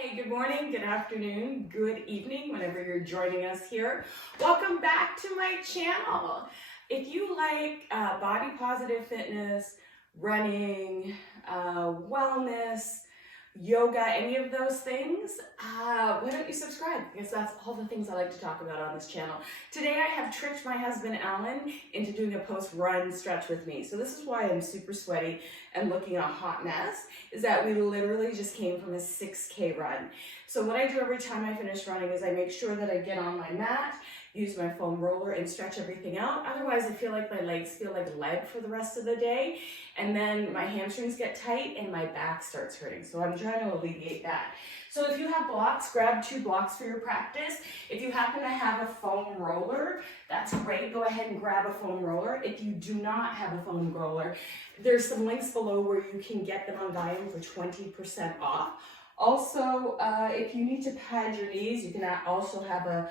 Hey, good morning, good afternoon, good evening, whenever you're joining us here. Welcome back to my channel. If you like body positive fitness, running, wellness, yoga, any of those things, why don't you subscribe? Because that's all the things I like to talk about on this channel. Today I have tricked my husband Alan into doing a post-run stretch with me. So this is why I'm super sweaty and looking a hot mess, is that we literally just came from a 6K run. So what I do every time I finish running is I make sure that I get on my mat, use my foam roller and stretch everything out. Otherwise, I feel like my legs feel like lead for the rest of the day. And then my hamstrings get tight and my back starts hurting. So I'm trying to alleviate that. So if you have blocks, grab 2 blocks for your practice. If you happen to have a foam roller, that's great. Go ahead and grab a foam roller. If you do not have a foam roller, there's some links below where you can get them on Dianne for 20% off. Also, if you need to pad your knees, you can also have a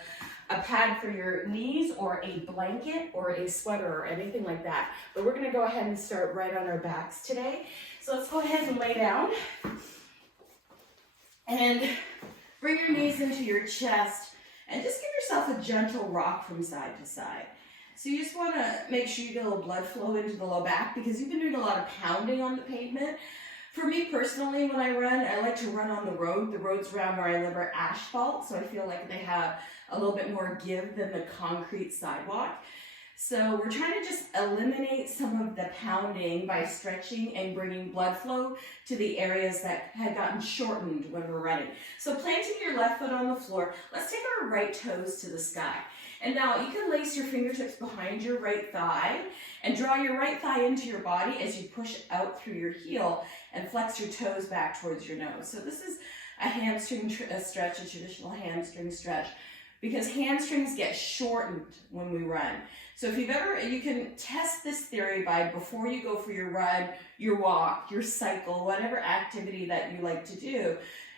pad for your knees or a blanket or a sweater or anything like that. But we're gonna go ahead and start right on our backs today. So let's go ahead and lay down and bring your knees into your chest and just give yourself a gentle rock from side to side. So you just wanna make sure you get a little blood flow into the low back because you've been doing a lot of pounding on the pavement. For me personally, when I run, I like to run on the road. The roads around where I live are asphalt, so I feel like they have a little bit more give than the concrete sidewalk. So we're trying to just eliminate some of the pounding by stretching and bringing blood flow to the areas that had gotten shortened when we're running. So planting your left foot on the floor, let's take our right toes to the sky. And now you can lace your fingertips behind your right thigh and draw your right thigh into your body as you push out through your heel and flex your toes back towards your nose. So this is a hamstring stretch, a traditional hamstring stretch, because hamstrings get shortened when we run. So if you can test this theory by before you go for your run, your walk, your cycle, whatever activity that you like to do,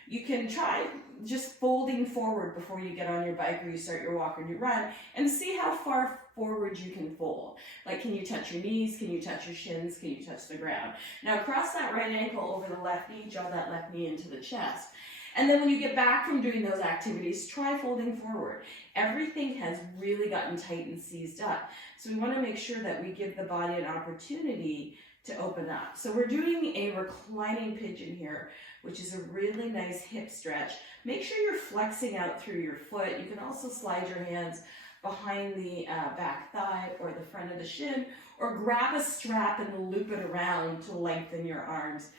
you can try just folding forward before you get on your bike or you start your walk or your run and see how far forward you can fold. Like, can you touch your knees? Can you touch your shins? Can you touch the ground? Now cross that right ankle over the left knee, draw that left knee into the chest. And then when you get back from doing those activities, try folding forward. Everything has really gotten tight and seized up. So we want to make sure that we give the body an opportunity to open up. So we're doing a reclining pigeon here, which is a really nice hip stretch. Make sure you're flexing out through your foot. You can also slide your hands behind the back thigh or the front of the shin, or grab a strap and loop it around to lengthen your arms.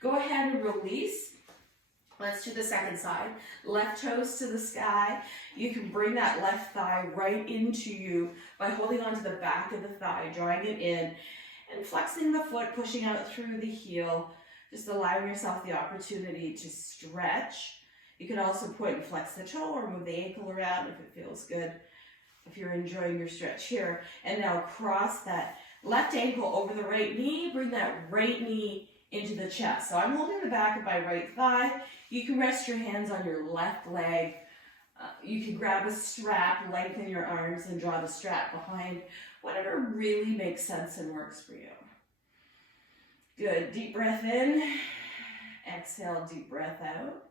Go ahead and release. Let's do the second side. Left toes to the sky. You can bring that left thigh right into you by holding onto the back of the thigh, drawing it in, and flexing the foot, pushing out through the heel, just allowing yourself the opportunity to stretch. You can also point and flex the toe or move the ankle around if it feels good, if you're enjoying your stretch here. And now cross that left ankle over the right knee, bring that right knee into the chest. So I'm holding the back of my right thigh. You can rest your hands on your left leg. You can grab a strap, lengthen your arms, and draw the strap behind. Whatever really makes sense and works for you. Good. Deep breath in. Exhale, deep breath out.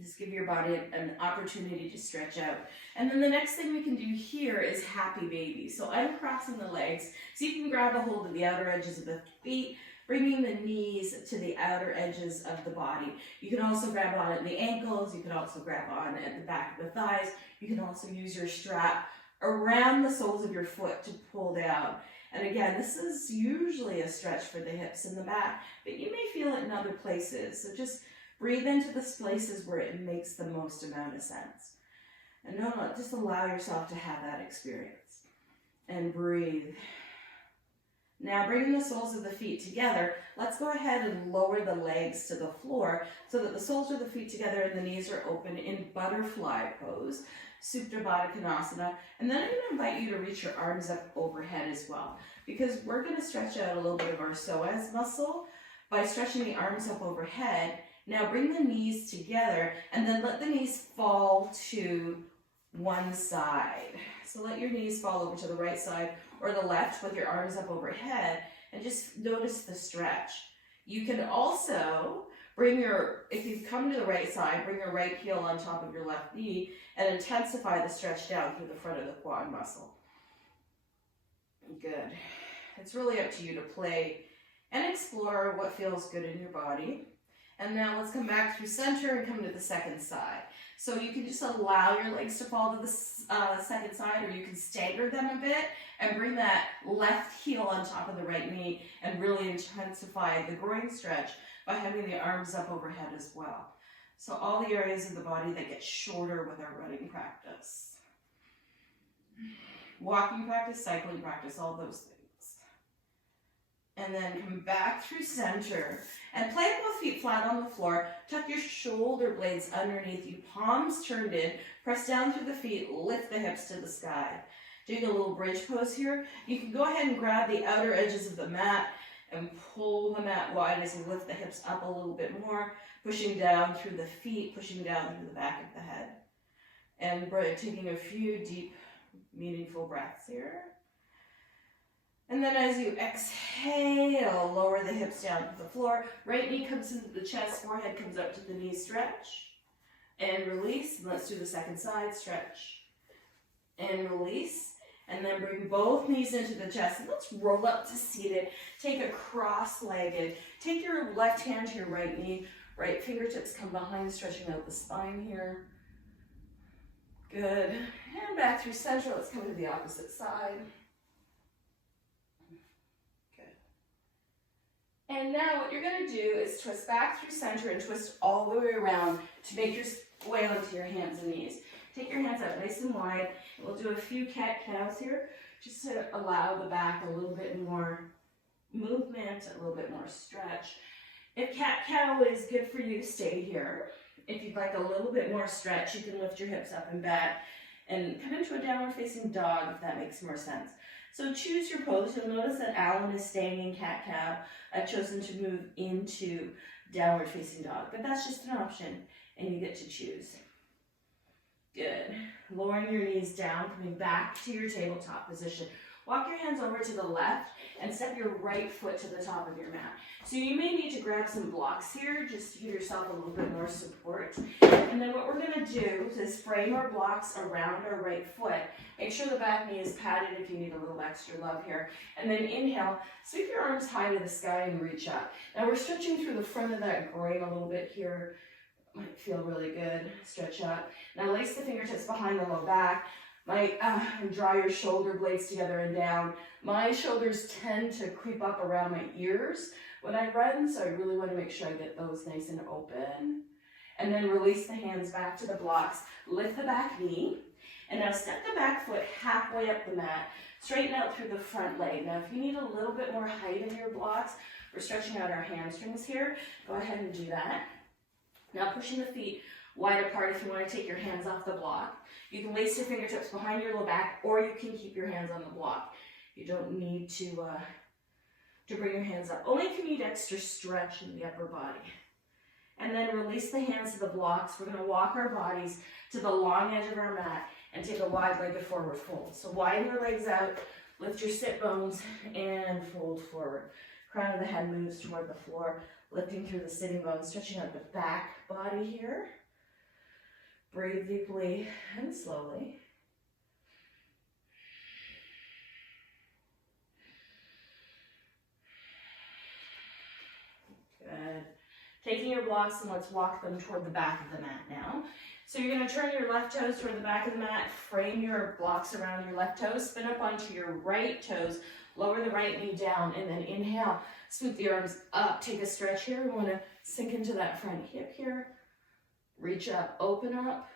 Just give your body an opportunity to stretch out. And then the next thing we can do here is happy baby. So uncrossing the legs. So you can grab a hold of the outer edges of the feet, bringing the knees to the outer edges of the body. You can also grab on at the ankles. You can also grab on at the back of the thighs. You can also use your strap around the soles of your foot to pull down. And again, this is usually a stretch for the hips and the back, but you may feel it in other places. So just breathe into the places where it makes the most amount of sense. And just allow yourself to have that experience. And breathe. Now bringing the soles of the feet together, let's go ahead and lower the legs to the floor so that the soles of the feet together and the knees are open in butterfly pose, Supta Baddha Konasana. And then I'm going to invite you to reach your arms up overhead as well, because we're going to stretch out a little bit of our psoas muscle by stretching the arms up overhead. Now bring the knees together and then let the knees fall to one side. So let your knees fall over to the right side or the left with your arms up overhead and just notice the stretch. You can also if you come to the right side, bring your right heel on top of your left knee and intensify the stretch down through the front of the quad muscle. Good. It's really up to you to play and explore what feels good in your body. And now let's come back through center and come to the second side. So you can just allow your legs to fall to the second side, or you can stagger them a bit and bring that left heel on top of the right knee and really intensify the groin stretch by having the arms up overhead as well. So all the areas of the body that get shorter with our running practice. Walking practice, cycling practice, all those things. And then come back through center and plant both feet flat on the floor. Tuck your shoulder blades underneath you, palms turned in, press down through the feet, lift the hips to the sky. Doing a little bridge pose here. You can go ahead and grab the outer edges of the mat and pull the mat wide as you lift the hips up a little bit more, pushing down through the feet, pushing down through the back of the head. And taking a few deep, meaningful breaths here. And then as you exhale, lower the hips down to the floor. Right knee comes into the chest, forehead comes up to the knee, stretch. And release. And let's do the second side, stretch. And release. And then bring both knees into the chest. And let's roll up to seated. Take a cross-legged. Take your left hand to your right knee. Right fingertips come behind, stretching out the spine here. Good. And back through center. Let's come to the opposite side. And now what you're going to do is twist back through center and twist all the way around to make your way onto your hands and knees. Take your hands up nice and wide. And we'll do a few cat-cows here just to allow the back a little bit more movement, a little bit more stretch. If cat-cow is good for you, stay here. If you'd like a little bit more stretch, you can lift your hips up and back and come into a downward facing dog if that makes more sense. So choose your pose. You'll notice that Alan is staying in cat-cow. I've chosen to move into downward facing dog, but that's just an option and you get to choose. Good. Lowering your knees down, coming back to your tabletop position. Walk your hands over to the left and step your right foot to the top of your mat. So you may need to grab some blocks here just to give yourself a little bit more support. And then what we're going to do is frame our blocks around our right foot. Make sure the back knee is padded if you need a little extra love here. And then inhale, sweep your arms high to the sky and reach up. Now we're stretching through the front of that groin a little bit here. Might feel really good. Stretch up. Now lace the fingertips behind the low back. And draw your shoulder blades together and down. My shoulders tend to creep up around my ears when I run, so I really want to make sure I get those nice and open. And then release the hands back to the blocks. Lift the back knee. And now step the back foot halfway up the mat. Straighten out through the front leg. Now if you need a little bit more height in your blocks, we're stretching out our hamstrings here. Go ahead and do that. Now pushing the feet wide apart if you want to take your hands off the block. You can lace your fingertips behind your low back, or you can keep your hands on the block. You don't need to bring your hands up. Only if you need extra stretch in the upper body. And then release the hands to the blocks. We're going to walk our bodies to the long edge of our mat and take a wide-legged forward fold. So widen your legs out, lift your sit bones, and fold forward. Crown of the head moves toward the floor, lifting through the sitting bones, stretching out the back body here. Breathe deeply and slowly. Good. Taking your blocks and let's walk them toward the back of the mat now. So you're going to turn your left toes toward the back of the mat, frame your blocks around your left toes, spin up onto your right toes, lower the right knee down, and then inhale, swoop the arms up, take a stretch here. We want to sink into that front hip here. Reach up, open up,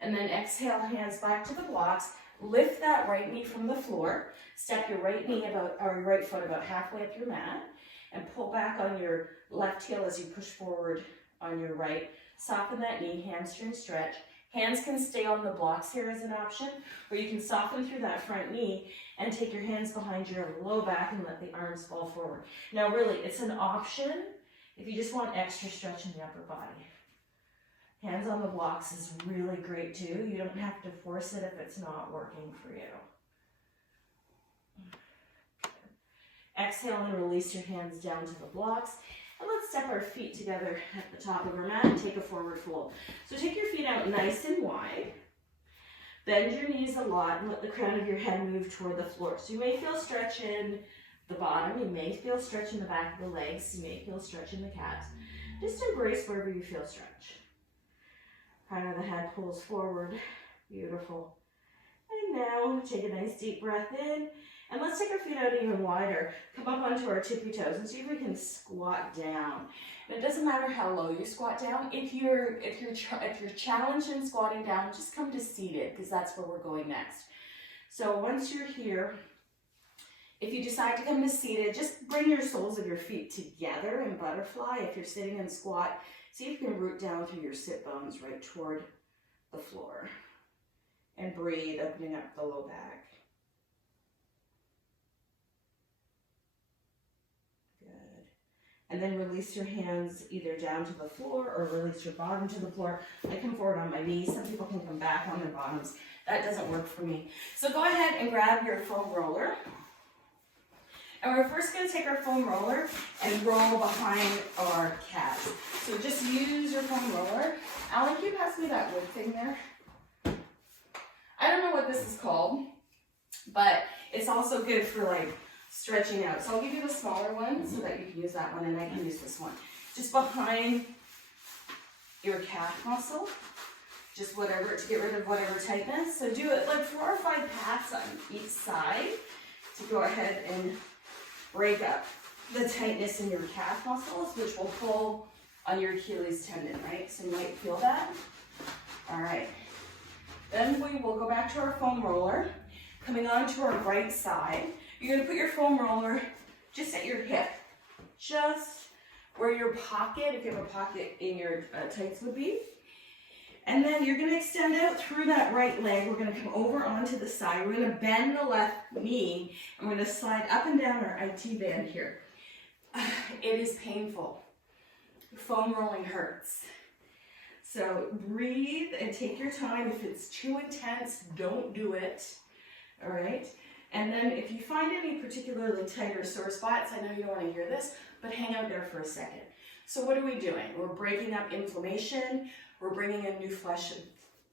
and then exhale, hands back to the blocks. Lift that right knee from the floor. Step your right foot about halfway up your mat, and pull back on your left heel as you push forward on your right. Soften that knee, hamstring stretch. Hands can stay on the blocks here as an option, or you can soften through that front knee and take your hands behind your low back and let the arms fall forward. Now really, it's an option if you just want extra stretch in the upper body. Hands on the blocks is really great too. You don't have to force it if it's not working for you. Exhale and release your hands down to the blocks. And let's step our feet together at the top of our mat and take a forward fold. So take your feet out nice and wide. Bend your knees a lot and let the crown of your head move toward the floor. So you may feel stretch in the bottom, you may feel stretch in the back of the legs, you may feel stretch in the calves. Just embrace wherever you feel stretch. Crown of the head pulls forward. Beautiful. And now take a nice deep breath in. And let's take our feet out even wider. Come up onto our tippy toes and see if we can squat down. And it doesn't matter how low you squat down. If you're challenged in squatting down, just come to seated because that's where we're going next. So once you're here, if you decide to come to seated, just bring your soles of your feet together in butterfly. If you're sitting in squat, see if you can root down through your sit bones right toward the floor. And breathe, opening up the low back. Good. And then release your hands either down to the floor or release your bottom to the floor. I come forward on my knees. Some people can come back on their bottoms. That doesn't work for me. So go ahead and grab your foam roller. And we're first going to take our foam roller and roll behind our calves. So just use your foam roller. Alan, can you pass me that wood thing there? I don't know what this is called, but it's also good for like stretching out. So I'll give you the smaller one so that you can use that one and I can use this one. Just behind your calf muscle, just whatever, to get rid of whatever tightness. So do it like 4 or 5 pats on each side to go ahead and break up the tightness in your calf muscles, which will pull on your Achilles tendon, right? So you might feel that. All right. Then we will go back to our foam roller, coming onto our right side. You're going to put your foam roller just at your hip, just where your pocket, if you have a pocket in your tights would be. And then you're going to extend out through that right leg. We're going to come over onto the side. We're going to bend the left knee, and we're going to slide up and down our IT band here. It is painful. Foam rolling hurts. So breathe and take your time. If it's too intense, don't do it, all right? And then if you find any particularly tight or sore spots, I know you don't want to hear this, but hang out there for a second. So what are we doing? We're breaking up inflammation. We're bringing in new fresh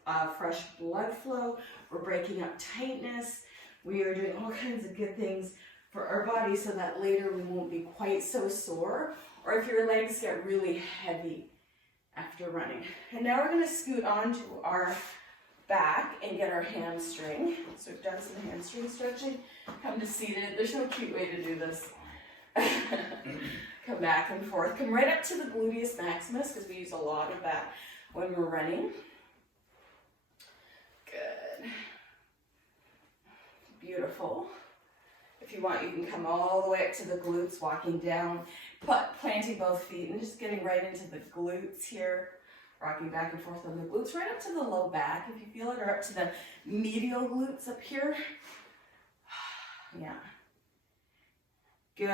blood flow. We're breaking up tightness. We are doing all kinds of good things for our body so that later we won't be quite so sore, or if your legs get really heavy after running. And now we're going to scoot onto our back and get our hamstring. So we've done some hamstring stretching. Come to seated. There's no cute way to do this. Come back and forth. Come right up to the gluteus maximus because we use a lot of that when we're running. Good. Beautiful. If you want, you can come all the way up to the glutes, walking down, planting both feet and just getting right into the glutes here, rocking back and forth on the glutes, right up to the low back if you feel it, or up to the medial glutes up here. Yeah. Good.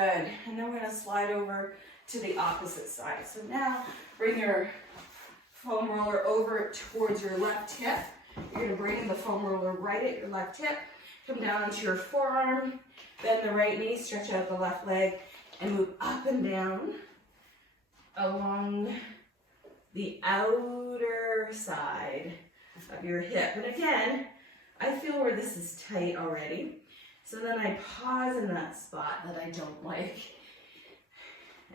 And then we're going to slide over to the opposite side. So now bring your foam roller over towards your left hip. You're going to bring the foam roller right at your left hip. Come down onto your forearm, bend the right knee, stretch out the left leg, and move up and down along the outer side of your hip. And again, I feel where this is tight already. So then I pause in that spot that I don't like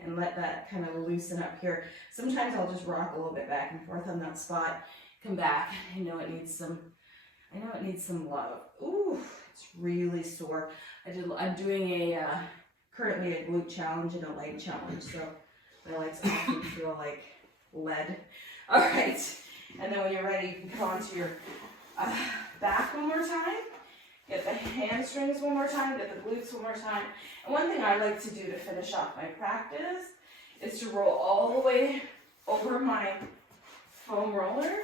and let that kind of loosen up here. Sometimes I'll just rock a little bit back and forth on that spot, come back. I know it needs some love. Ooh, it's really sore. I'm doing currently a glute challenge and a leg challenge, so my legs often feel like lead. All right, and then when you're ready, you can come onto your back one more time. Get the hamstrings one more time, get the glutes one more time. And one thing I like to do to finish off my practice is to roll all the way over my foam roller.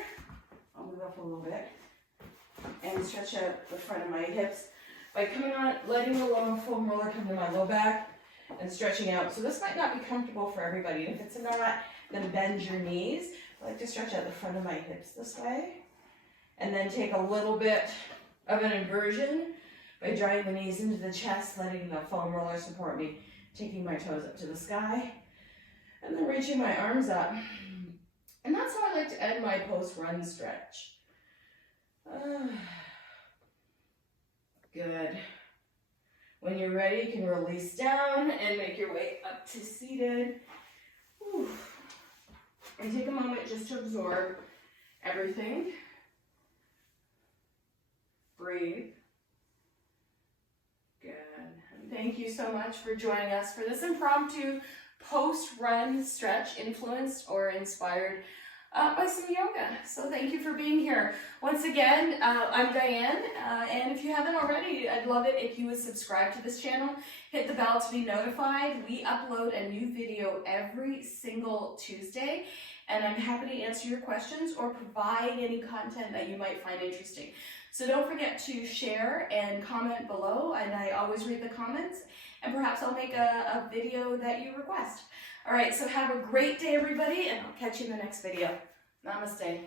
I'll move up a little bit. And stretch out the front of my hips by coming on, letting the long foam roller come to my low back and stretching out. So this might not be comfortable for everybody. If it's not, then bend your knees. I like to stretch out the front of my hips this way. And then take a little bit of an inversion by drawing the knees into the chest, letting the foam roller support me, taking my toes up to the sky. And then reaching my arms up. And that's how I like to end my post-run stretch. Good. When you're ready, you can release down and make your way up to seated. Whew. And take a moment just to absorb everything. Breathe. Good. And thank you so much for joining us for this impromptu post-run stretch influenced or inspired by some yoga. So thank you for being here. Once again, I'm Dianne, and if you haven't already, I'd love it if you would subscribe to this channel, hit the bell to be notified. We upload a new video every single Tuesday, and I'm happy to answer your questions or provide any content that you might find interesting. So don't forget to share and comment below, and I always read the comments, and perhaps I'll make a video that you request. All right, so have a great day, everybody, and I'll catch you in the next video. Namaste.